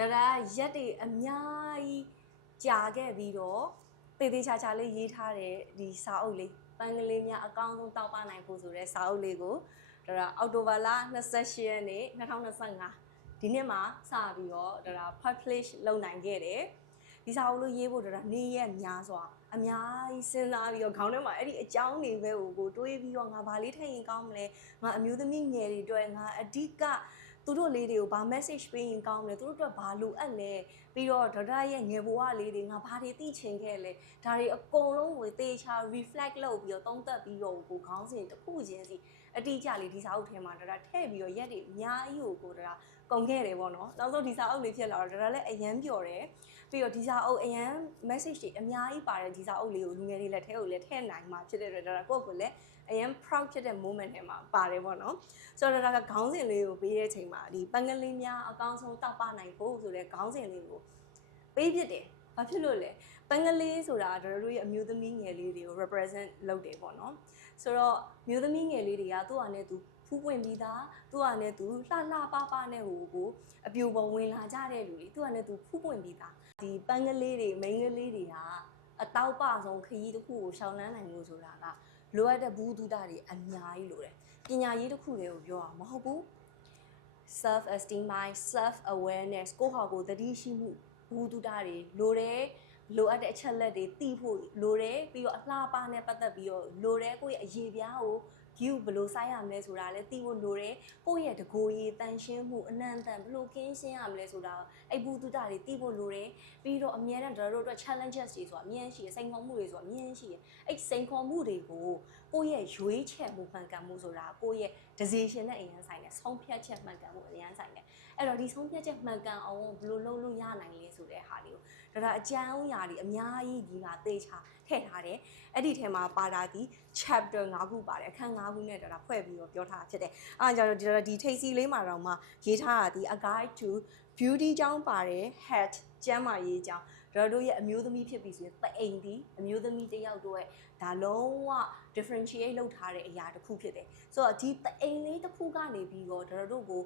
ဒါဒါရက်တွေအများကြီးကြာခဲ့ပြီးတော့တေးသေးချာချာလေးရေးထားတဲ့ဒီစာအုပ်လေးပန်းကလေးများအကောင်းဆုံးတောက်ပနိုင်ဖို့ဆိုတဲ့စာအုပ်လေးကိုဒါဒါအောက်တိုဘာလ28ရက်နေ့2025ဒီနှစ်မှာစပြီးတော့ဒါဒါ publish လုပ်နိုင်ခဲ့တယ်ဒီစာအုပ်လေးရေးဖို့ဒါဒါနေ့ရက်များစွာအများကြီးစဉ်းစားပြီးတော့ခေါင်းထဲမှာအဲ့ဒီအကြောင်းတွေပဲကိုကိုတွေးပြီးတော့ငါဘာလေးထည့်ရင်ကောင်းမလဲငါအမျိုးသမီးငယ်တွေအတွက်ငါအဓိက သူတို့လေးတွေကိုဘာ message ပေးရင်ကောင်းမလဲသူတို့အတွက်ဘာလိုအပ်လဲပြီးတော့ဒေါက်တာရဲ့ငယ်ဘဝလေးတွေငါဘာတွေသိချင်ခဲ့လဲဒါတွေအကုန်လုံးကိုသေချာ reflect လုပ်ပြီးတော့သုံးသပ်ပြီးတော့ကိုခေါင်းစဉ်တစ်ခုချင်းစီအတိအကျလေးဒီစာအုပ်ထဲမှာဒေါက်တာထည့်ပြီးတော့ရက်တွေအများကြီးကိုကိုဒေါက်တာကုန်ခဲ့တယ်ပေါ့နော်နောက်ဆုံးဒီစာအုပ်လေးဖြစ်လာတော့ဒေါက်တာလည်းအရန်ပျော်တယ်ပြီးတော့ဒီစာအုပ်အရန် message တွေအများကြီးပါတယ်ဒီစာအုပ်လေးကိုလူငယ်တွေလက်ထဲကိုလည်းထည့်နိုင်မှာဖြစ်တဲ့အတွက်ဒေါက်တာကိုယ့်ကိုယ်လည်း အရန် proud ဖြစ်တဲ့ moment ထဲမှာပါတယ်ပေါ့နော်ဆိုတော့ဒါကခေါင်းစဉ်လေးကိုပေးတဲ့အချိန်မှာဒီပန်းကလေးများအကောင်းဆုံးတောက်ပနိုင်ဖို့ဆိုတဲ့ခေါင်းစဉ်လေးကိုပေးဖြစ်တယ်။ဘာဖြစ်လို့လဲ။ပန်းကလေးဆိုတာတို့တို့ရဲ့အမျိုးသမီးငယ်လေးတွေကို represent လုပ်တယ်ပေါ့နော်။ဆိုတော့မျိုးသမီးငယ်လေးတွေကသူ့ဟာနဲ့သူဖူးပွင့်ပြီးသားသူ့ဟာနဲ့သူလှလှပပနဲ့ဟိုကိုအပြူပေါ်ဝင်လာကြတဲ့လူတွေသူ့ဟာနဲ့သူဖူးပွင့်ပြီးသားဒီပန်းကလေးတွေမိန်းကလေးတွေကအတောက်ပဆုံးခရီးတစ်ခုကိုရှောင်လန်းနိုင်လို့ဆိုတာက လိုအပ်တဲ့ဘူးတုဒတွေအများကြီးလိုတယ်ပညာရေးတစ်ခုတည်းကိုပြောအောင်မဟုတ်ဘူး self esteem mind self awareness ကိုယ့်ဟာကိုယ်သတိရှိမှုဘူးတုဒတွေလိုတယ် လိုအပ်တဲ့အချက်လက်တွေသိဖို့လိုတယ်ပြီးတော့အလှပနဲ့ပတ်သက်ပြီးတော့လိုတယ်ကိုယ့်ရဲ့အရေးပြားကို view ဘယ်လိုစိုက်ရမလဲဆိုတာလည်းသိဖို့လိုတယ်ကိုယ့်ရဲ့တကိုယ်ရည်တန်ရှင်းမှုအနံ့တန်ဘယ်လိုကင်းရှင်းရမလဲဆိုတာအဲ့ဘူးတုဒတွေသိဖို့လိုတယ်ပြီးတော့အများနဲ့တို့တို့အတွက် challenges တွေဆိုတာအများကြီးရှိတယ်စိန်ခေါ်မှုတွေဆိုတာအများကြီးရှိတယ်အဲ့စိန်ခေါ်မှုတွေကိုကိုယ့်ရဲ့ရွေးချယ်မှုမှန်ကန်မှုဆိုတာကိုယ့်ရဲ့ decision နဲ့အရင်ဆို င်တယ်ဆုံးဖြတ်ချက်မှန်ကန်မှုအရင်ဆိုင်တယ်အဲ့တော့ဒီဆုံးဖြတ်ချက်မှန်ကန်အောင်ဘယ်လိုလုပ်လို့ရနိုင်လဲဆိုတဲ့ဟာလေးကိုဒါဒါအကျမ်းအရာတွေအများကြီးဒီကသေချာထည့်ထားတယ်အဲ့ဒီထဲမှာပါတာဒီ chapter 5ခုပါတယ်အခန်း5ခုနဲ့ဒါဒါဖွဲ့ပြီးတော့ပြောထားတာဖြစ်တယ်အားကြောင့်ဒီဒီထိတ်စီလေးမှာတော့မှရေးထားတာဒီ a guide to beauty ကြောင်းပါတယ် hat ကျမ်းမာရေးကြောင်း တို့တို့ရဲ့အမျိုးသမီးဖြစ်ပြီဆိုရင်တအိမ်ဒီအမျိုးသမီးတစ်ယောက်တို့ရဲ့ဒါလုံးဝ differentiate လုပ်ထားတဲ့အရာတစ်ခုဖြစ်တယ်ဆိုတော့ဒီတအိမ်လေးတစ်ခုကနေပြီးတော့တို့တို့ကို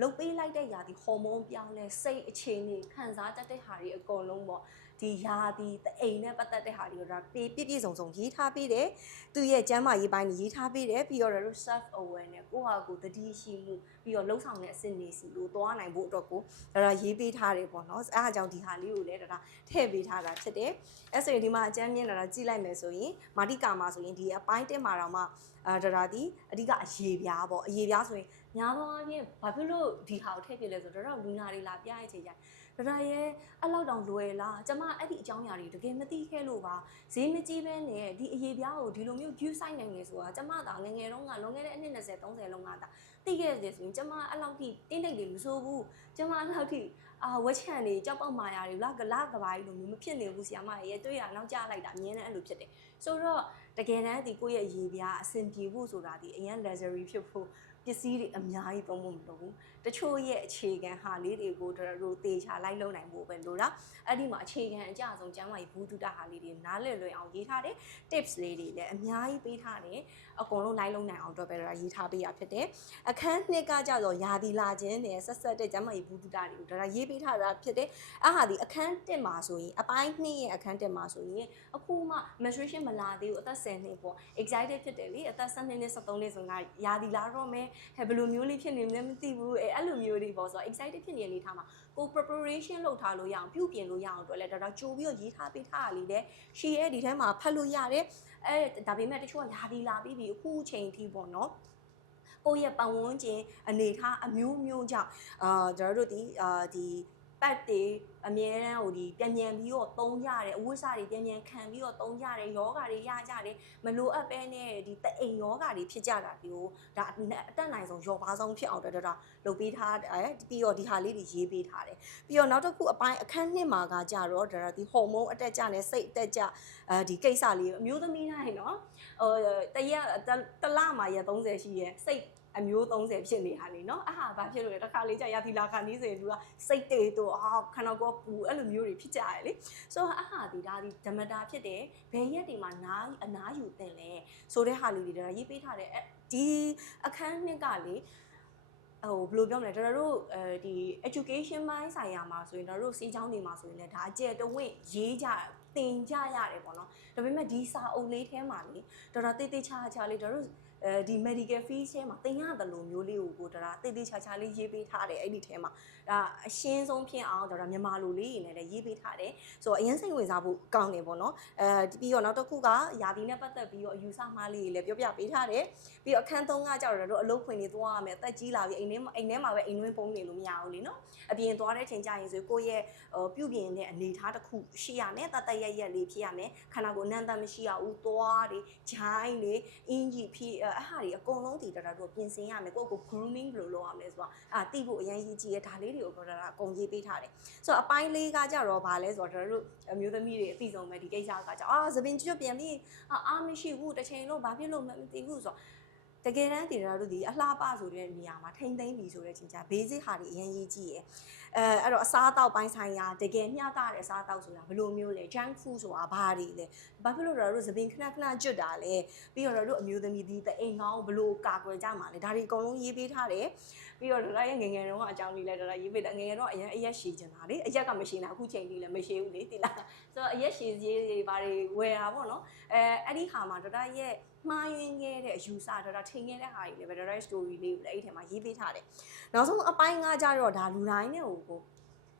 လုတ်ပေးလိုက်တဲ့ຢာဒီဟော်မုန်းပြောင်းလဲစိတ်အခြေအနေခံစားတတ်တဲ့ဟာတွေအကုန်လုံးပေါ့ ဒီຢာဒီတအိမ်နဲ့ပတ်သက်တဲ့ဟာတွေကိုဒါပြည့်ပြည့်စုံစုံရေးထားပေးတယ်သူရဲ့ကျမ်းမာရေးပိုင်းကိုရေးထားပေးတယ်ပြီးတော့တို့ self aware နဲ့ကိုယ့်ဟာကိုယ်တတိရှိမှုပြီးတော့လှုပ်ဆောင်တဲ့အစစ်နေစီကိုသွားနိုင်ဖို့အတွက်ကိုဒါဒါရေးပေးထားတယ်ပေါ့နော်အဲအားကြောင့်ဒီဟာလေးကိုလည်းဒါဒါထည့်ပေးထားတာဖြစ်တယ်အဲဆိုရင်ဒီမှာအကျမ်းမြင်လာတာကြည့်လိုက်မယ်ဆိုရင်မာတိကာမှာဆိုရင်ဒီအပိုင်းတက်မှာတော့မှအာဒါဒါဒီအဓိကအရေးပြားပေါ့အရေးပြားဆိုရင်များသောအားဖြင့်ဘာဖြစ်လို့ဒီဟာကိုထည့်ပြလဲဆိုတော့တော့လူနာတွေလာပြရချိန်ကျရင် ဒါဒါရဲ့အဲ့လောက်တောင်လွယ်လားကျမအဲ့ဒီအကြောင်းအရာတွေတကယ်မသိခဲ့လို့ပါဈေးမကြီးပဲနဲ့ဒီအရေးပြားကိုဒီလိုမျိုး view site နိုင်နေဆိုတာကျမသာငယ်ငယ်တုန်းကလွန်ခဲ့တဲ့အနှစ်20 30လုံးကသာသိခဲ့တယ်ဆိုရင်ကျမအဲ့လောက်ထိတင်းတိတ်တွေမစိုးဘူးကျမအဲ့လောက်ထိအာဝက်ချန်တွေကြောက်ပေါက်မာယာတွေလာကလာကဘာကြီးလိုမျိုးမဖြစ်နေဘူးဆီယမရဲ့တွေ့ရနောက်ကျလိုက်တာအမြင်နဲ့အဲ့လိုဖြစ်တယ်ဆိုတော့တကယ်တမ်းဒီကိုယ့်ရဲ့အရေးပြားအဆင်ပြေဖို့ဆိုတာဒီအရင် luxury ဖြစ်ဖို့ပစ္စည်းတွေအများကြီးသုံးဖို့မလိုဘူး တချို့ရဲ့အခြေခံဟာလေးတွေကိုတို့တို့သေချာလိုက်လုံနိုင်ဖို့ပဲလို့လားအဲ့ဒီမှာအခြေခံအကြဆုံးကျမ်းမာရေးဘူးတုတဟာလေးတွေနားလည်လွယ်အောင်ရေးထားတယ် tips လေးတွေလည်းအများကြီးပေးထားတယ်အကုန်လုံးလိုက်လုံနိုင်အောင်တော့ပဲဒါရေးထားပေးရဖြစ်တယ်အခန်းနှစ်ကကြတော့ယာဒီလာခြင်းနဲ့ဆက်ဆက်တဲ့ကျမ်းမာရေးဘူးတုတတွေကိုဒါရေးပေးထားတာဖြစ်တယ်အဟာဒီအခန်းတက်မှာဆိုရင်အပိုင်းနှစ်ရဲ့အခန်းတက်မှာဆိုရင်အခုမှ menstruation မလာသေးဘူးအသက်10နှစ်ပေါ့ excited ဖြစ်တယ်လေအသက်12နှစ်13နှစ်ဆိုငါယာဒီလာတော့မယ်ဟဲ့ဘယ်လိုမျိုးလေးဖြစ်နေမလဲမသိဘူးအဲအဲ့လိုမျိုးတွေပေါ့ဆိုတော့ excited ဖြစ်နေတဲ့အနေထားမှာကို preparation လုပ်ထားလို့ရအောင်ပြုပြင်လို့ရအောင်အတွက်လည်းဒါတော့ကြိုပြီးတော့ရေးထားပေးထားရလေးတဲ့ရှီရဲ့ဒီထဲမှာဖတ်လို့ရတယ်အဲဒါပေမဲ့တချို့ကယာဒီလာပြီးပြီအခုချိန်ထိပေါ့နော်ကိုယ့်ရဲ့ပတ်ဝန်းကျင်အနေထားအမျိုးမျိုးကြောင့်အာကျွန်တော်တို့ဒီအာဒီ ပတ်တွေအမြဲတမ်းဟိုဒီပြန်ပြန်ပြီးတော့တုံးကြတယ်အဝိစာတွေပြန်ပြန်ခံပြီးတော့တုံးကြတယ်ယောဂါတွေရကြတယ်မလိုအပ်ပဲနဲ့ဒီတအိမ်ယောဂါတွေဖြစ်ကြတာဒီကိုဒါအတက်နိုင်ဆုံးယောပါဆုံးဖြစ်အောင်တော့တော့လုပ်ပေးထားတယ်ပြီးတော့ဒီဟာလေးတွေရေးပေးထားတယ်ပြီးတော့နောက်တစ်ခုအပိုင်းအခန်းနှစ်မှာကကြတော့ဒါဒီဟော်မုန်းအတက်ကြနဲ့စိတ်အတက်ကြအဲဒီကိစ္စလေးအမျိုးသမီးတိုင်းနော်ဟိုတရက်တလမှာရက်30ရှိရဲ့စိတ် အမျိုး30ဖြစ်နေတာလေနော်အာဘာဖြစ်လို့လဲတစ်ခါလေးကြာရသီလာခါနီးစေသူကစိတ်တေတော့အာခန္ဓာကိုယ်ပူအဲ့လိုမျိုးတွေဖြစ်ကြရလေဆိုတော့အာဒီဒါဒီဓမ္မတာဖြစ်တယ်ဘယ်ရက်တွေမှာနားအနားယူတင်လဲဆိုတဲ့ဟာလေးတွေဒါရေးပေးထားတယ်ဒီအခန်းနှစ်ကလေဟိုဘယ်လိုပြောမလဲကျွန်တော်တို့အဲဒီ education ပိုင်းဆိုင်ရာမှာဆိုရင်ကျွန်တော်တို့စီးချောင်းတွေမှာဆိုရင်လည်းဒါအကျယ်တဝင့်ရေးကြသင်ကြရတယ်ပေါ့နော်ဒါပေမဲ့ဒီစာအုပ်လေးထဲမှာလေတော်တော်တိတ်တိတ်ချာချာလေးတို့တို့ အဲဒီ medical fees ထဲမှာသင်ရတယ်လို့မျိုးလေးကိုကိုတော်တော်တိတ်တိတ်ချာချာလေးရေးပေးထားတယ်အဲ့ဒီထဲမှာဒါအရှင်းဆုံးဖြစ်အောင်တော်တော်မြန်မာလိုလေးတွေနဲ့လည်းရေးပေးထားတယ်ဆိုတော့အရင်စိတ်ဝင်စားဖို့ကောင်းတယ်ပေါ့နော်အဲဒီပြီးတော့နောက်တစ်ခုကယာတီနဲ့ပတ်သက်ပြီးတော့အယူဆမှားလေးတွေလည်းပြောပြပေးထားတယ်ပြီးတော့အခန်းသုံးကကြောက်တော့တို့အလုပ်ခွင်တွေသွားရမယ်အသက်ကြီးလာပြီအိမ်ထဲမှာအိမ်ထဲမှာပဲအိမ်တွင်းပုံနေလို့မရဘူးလीနော်အပြင်သွားတဲ့ချိန်ကျရင်ဆိုကိုယ့်ရဲ့ဟိုပြုပြင်တဲ့အနေအထားတစ်ခုရှိရမယ်တတ်တတ်ရက်ရက်လေးဖြစ်ရမယ်ခန္ဓာကိုယ်နန်းတတ်မရှိရဘူးသွားတွေဂျိုင်းတွေအင်ဂျီဖြစ်အဟာတွေအကုန်လုံးဒီတော်တော်တို့ပြင်ဆင်ရမယ်ကိုယ့်ကို grooming ဘယ်လိုလုပ်ရမလဲဆိုတော့အာတိဖို့အရင်ရေးကြည့်ရဒါလေးတွေကိုတော်တော်အကုန်ရေးပေးထားတယ်ဆိုတော့အပိုင်းလေးကကြတော့ဗာလဲဆိုတော့တော်တော်တို့အမျိုးသမီးတွေအသိဆုံးပဲဒီကိစ္စကကြောင့်အာသပင်ကျွတ်ပြန်ပြီးအာအားမရှိဘူးတစ်ချိန်လုံးဘာဖြစ်လို့မသိဘူးဆိုတော့ တကယ်တမ်းဒီတော့တို့ဒီအလှပဆိုတဲ့နေရာမှာထိမ့်သိမ့်ပြီဆိုတဲ့ချင်းချာ basic ဟာတွေအရင်ရေးကြည့်ရယ်အဲအဲ့တော့အစားအသောက်ပိုင်းဆိုင်ရာတကယ်မျှတတဲ့အစားအသောက်ဆိုတာဘယ်လိုမျိုးလဲ junk food ဆိုတာဘာတွေလဲဘာဖြစ်လို့တော့တို့သပင်ခဏခဏကျွတ်တာလဲပြီးတော့တို့အမျိုးသမီးဒီတအိမ်ကောင်းဘယ်လိုကာကွယ်ကြမှာလဲဒါတွေအကုန်လုံးရေးပေးထားတယ်ပြီးတော့ဒရရဲ့ငယ်ငယ်တုန်းကအကြောင်းလေးလဲဒရရေးပေးတယ်ငယ်ငယ်တော့အရင်အရက်ရှည်ချင်တာလေအရက်ကမရှိတာအခုချိန်ကြီးလည်းမရှိဘူးလေတိလားဆိုတော့အရက်ရှည်ကြီးတွေဘာတွေဝယ်တာပေါ့နော်အဲအဲ့ဒီဟာမှာဒရရဲ့ မှားယွင်းခဲ့တဲ့အယူဆတော့ဒါထင်ခဲ့တဲ့ဟာတွေလည်းပဲ direct story လေးကိုလည်းအဲ့ဒီထဲမှာရေးပေးထားတယ်။နောက်ဆုံးအပိုင်းကကြတော့ဒါလူတိုင်းနဲ့ဟိုကို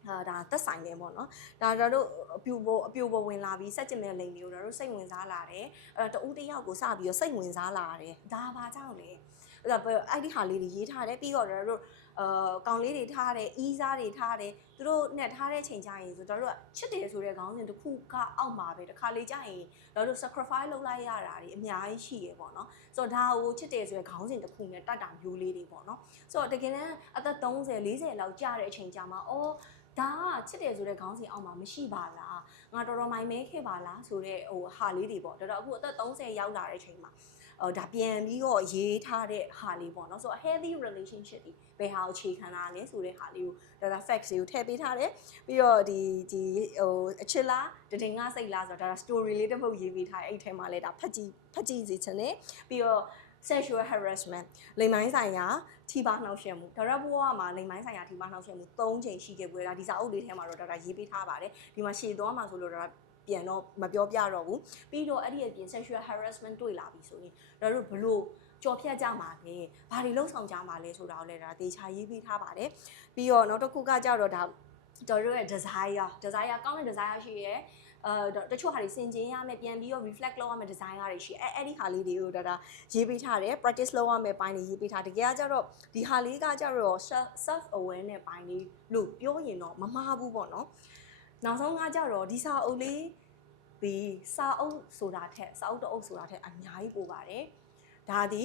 အာဒါသက်ဆိုင်တယ်ပေါ့နော်။ဒါတော့တို့အပြူပေါ်အပြူပေါ်ဝင်လာပြီးစက်ကျင်တဲ့လိန်မျိုးတော့တို့စိတ်ဝင်စားလာတယ်။အဲ့တော့တူတယောက်ကိုစပြီးတော့စိတ်ဝင်စားလာတယ်။ဒါဘာကြောင့်လဲ။ အဲ့ဒါအဲ့ဒီဟာလေးတွေရေးထားတယ်ပြီးတော့တို့အာကောင်လေးတွေထားတယ်အီးစားတွေထားတယ်သူတို့နဲ့ထားတဲ့ချိန်ကြရင်ဆိုတော့တို့ကချစ်တယ်ဆိုတဲ့ခေါင်းစဉ်တစ်ခုကအောက်မှာပဲတစ်ခါလေကြာရင်တော့တို့ sacrifice လုပ်လိုက်ရတာတွေအများကြီးရှိရပေါ့နော်ဆိုတော့ဒါကိုချစ်တယ်ဆိုတဲ့ခေါင်းစဉ်တစ်ခုနဲ့တတ်တာမျိုးလေးတွေပေါ့နော်ဆိုတော့တကယ်တမ်းအသက်30 40လောက်ကြာတဲ့အချိန်ကြာမှာအော်ဒါကချစ်တယ်ဆိုတဲ့ခေါင်းစဉ်အောက်မှာမရှိပါလားငါတော်တော်မိုင်မဲခဲ့ပါလားဆိုတဲ့ဟိုဟာလေးတွေပေါ့တော်တော်အခုအသက်30ရောက်လာတဲ့အချိန်မှာဟို ဒါပြန်ပြီးတော့ရေးထားတဲ့ဟာလေးပေါ့နော်ဆိုတော့ healthy relationship ဒီဘယ်ဟာကိုခြေခံတာလဲဆိုတဲ့ဟာလေးကိုဒါ facts တွေကိုထည့်ပေးထားတယ်ပြီးတော့ဒီဒီဟိုအချစ်လားတတင်ငါစိတ်လားဆိုတော့ဒါ story လေးတစ်ပုဒ်ရေးပေးထားတယ်အဲ့ထဲမှာလဲဒါဖတ်ကြည့်ဖတ်ကြည့်စီချင်တယ်ပြီးတော့ sexual harassment လိမ်မိုင်းဆိုင်ရာထိပါနှောက်ယှက်မှုဒါရဘဝမှာလိမ်မိုင်းဆိုင်ရာထိပါနှောက်ယှက်မှု၃ချိန်ရှိခဲ့ပွဲဒါဒီစာအုပ်လေးထဲမှာတော့ဒါရေးပေးထားပါတယ်ဒီမှာရှေ့သွားမှာဆိုလို့ဒါ ပြန်တော့မပြောပြတော့ဘူးပြီးတော့အဲ့ဒီအပြင် sexual harassment တွေ့လာပြီဆိုရင်တို့တို့ဘလို့ကြော်ဖြတ်ကြမှာလဲဘာတွေလှုပ်ဆောင်ကြမှာလဲဆိုတာကိုလည်းဒါတေချာရေးပေးထားပါတယ်ပြီးတော့နောက်တစ်ခုကကြတော့ဒါတို့ရဲ့ desire desire ကောင်းတဲ့ desire ရှိရဲအဲတချို့ဟာတွေစင်ကျင်ရမယ်ပြန်ပြီးတော့ reflect လုပ်ရမယ် design တွေရှိအဲအဲ့ဒီဟာလေးတွေကိုဒါဒါရေးပေးထားတယ် practice လုပ်ရမယ်ပိုင်းတွေရေးပေးထားတကယ်ကကြတော့ဒီဟာလေးကကြတော့ self aware နဲ့ပိုင်းလေးလို့ပြောရင်တော့မမှားဘူးပေါ့နော် နောက်ဆုံးကကြတော့ဒီစာအုပ်လေးဒီစာအုပ်ဆိုတာထက်စာအုပ်တအုပ်ဆိုတာထက်အများကြီးပိုပါတယ်ဒါဒီ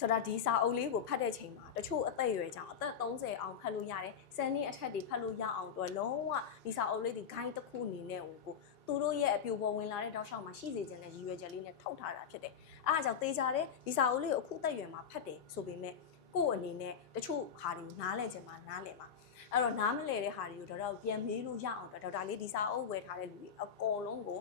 ဆိုတော့ဒီစာအုပ်လေးကိုဖတ်တဲ့ချိန်မှာတချို့အသက်အရွယ်ကြောင့်အသက်30အောင်ဖတ်လို့ရတယ်။ဆယ်နှစ်အထက်တွေဖတ်လို့ရအောင်တော့လုံးဝဒီစာအုပ်လေးဒီ guide တစ်ခုအနေနဲ့ဟိုကိုသူတို့ရဲ့အပြူပေါ်ဝင်လာတဲ့တောက်လျှောက်မှာရှိစေခြင်းနဲ့ရည်ရွယ်ချက်လေးနဲ့ထုတ်ထားတာဖြစ်တယ်။အားအကြောင့်သေချာတဲ့ဒီစာအုပ်လေးကိုအခုသက်ရွယ်မှာဖတ်တယ်ဆိုပေမဲ့ကိုယ့်အနေနဲ့တချို့ဟာတွေနားလဲခြင်းမှာနားလဲမှာ အဲ့တော့နားမလဲတဲ့ဟာတွေကိုတော့ပြန်မေးလို့ရအောင်တော့ဒေါက်တာလေးဒီစာအုပ်ဝယ်ထားတဲ့လူတွေအကုန်လုံးကို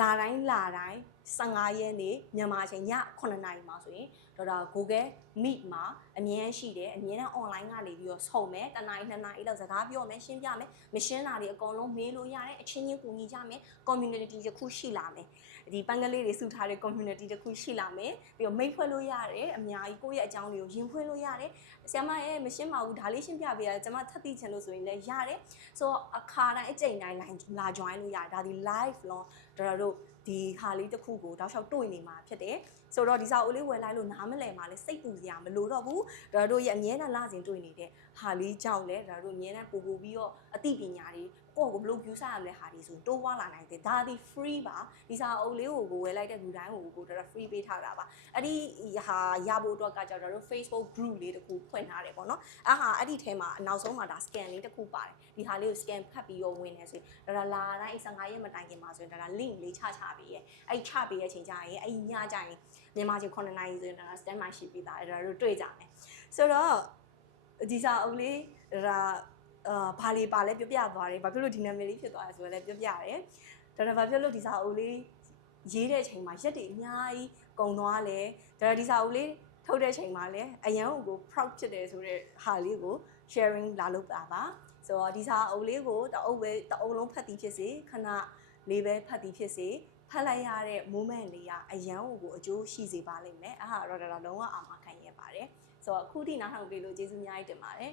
လာတိုင်းလာတိုင်း15ရက်နေ့မြန်မာချိန်ည9နာရီမှာဆိုရင် ဒေါက်တာ Google Meet မှာအမြဲရှိတယ်အမြဲတမ်း online ကနေပြီးတော့ဆုံမယ်တနားရီနှစ်နာရီလောက်စကားပြောမယ်ရှင်းပြမယ်မရှင်းတာတွေအကုန်လုံးမေးလို့ရတယ်အချင်းချင်းကူညီကြမယ် community တစ်ခုရှိလာမယ်ဒီပန်းကလေးတွေစုထားတဲ့ community တစ်ခုရှိလာမယ်ပြီးတော့မိတ်ဖွဲ့လို့ရတယ်အများကြီးကိုယ့်ရဲ့အကြောင်းတွေကိုရင်ဖွင့်လို့ရတယ်ဆရာမရဲ့မရှင်းပါဘူးဒါလေးရှင်းပြပေးရတယ်ကျွန်မထပ်သိချင်လို့ဆိုရင်လည်းရတယ်ဆိုတော့အခါတိုင်းအချိန်တိုင်းလာ join လို့ရတယ်ဒါဒီ live long တော်တော်တို့ဒီဟာလေးတစ်ခုကိုတောက်လျှောက်တွေ့နေမှာဖြစ်တယ်ဆိုတော့ဒီစာအုပ်လေးဝယ်လိုက်လို့နားမလည်မှလည်းစိတ်ပူစရာမလိုတော့ဘူးဒါတို့ရဲ့အမြဲတမ်းလစဉ်တွေ့နေတဲ့ဟာလေးကြောင့်လဲဒါတို့အမြဲတမ်းပို့ပို့ပြီးတော့အသိပညာတွေ ကိုယ့်ကိုဘယ်လို view ဆရမလဲဟာဒီဆိုတိုးဝါလာနိုင်တယ်ဒါဒီ free ပါဒီစာအုပ်လေးကိုကိုဝယ်လိုက်တဲ့လူတိုင်းကိုကိုတော့ free ပေးထားတာပါအဲ့ဒီဟာရဖို့အတွက်ကကြောင့်တို့ Facebook group လေးတခုဖွင့်ထားတယ်ပေါ့နော်အဲ့ဟာအဲ့ဒီထဲမှာနောက်ဆုံးမှာဒါ scan လေးတခုပါတယ်ဒီဟာလေးကို scan ဖတ်ပြီးတော့ဝင်နေဆိုရင်ဒါလာတိုင်း15ရက်မတိုင်ခင်မှာဆိုရင်ဒါ link လေးချချပေးရဲ့အဲ့ချပေးရဲ့ချိန်ကြရင်အဲ့ညကြရင်မြန်မာချိန်9နာရီဆိုရင်ဒါ stand by ရှိပြီးသားအဲ့ဒါတို့တွေ့ကြမယ်ဆိုတော့ဒီစာအုပ်လေးဒါ အာဘာလေးပါလဲပြပြသွားတယ်ဘာဖြစ်လို့ဒီနာမည်လေးဖြစ်သွားလဲဆိုတော့လည်းပြပြတယ်ဒါတော့ဘာဖြစ်လို့ဒီစာအုပ်လေးရေးတဲ့အချိန်မှာရက်တွေအများကြီးကုံသွားလဲဒါတော့ဒီစာအုပ်လေးထုတ်တဲ့ချိန်မှာလည်းအရန်ကို proud ဖြစ်တယ်ဆိုတဲ့ဟာလေးကို sharing လာလုပ်ပါပါဆိုတော့ဒီစာအုပ်လေးကိုတအုပ်ပဲတအုပ်လုံးဖတ်သည်ဖြစ်စေခဏလေးပဲဖတ်သည်ဖြစ်စေဖတ်လိုက်ရတဲ့ moment လေးကအရန်ကိုအကျိုးရှိစေပါလိမ့်မယ်အဲ့ဟာတော့ဒါတော့လုံးဝအာမခံရပါတယ်ဆိုတော့အခုထိနားထောင်ကြလို့ကျေးဇူးအများကြီးတင်ပါတယ်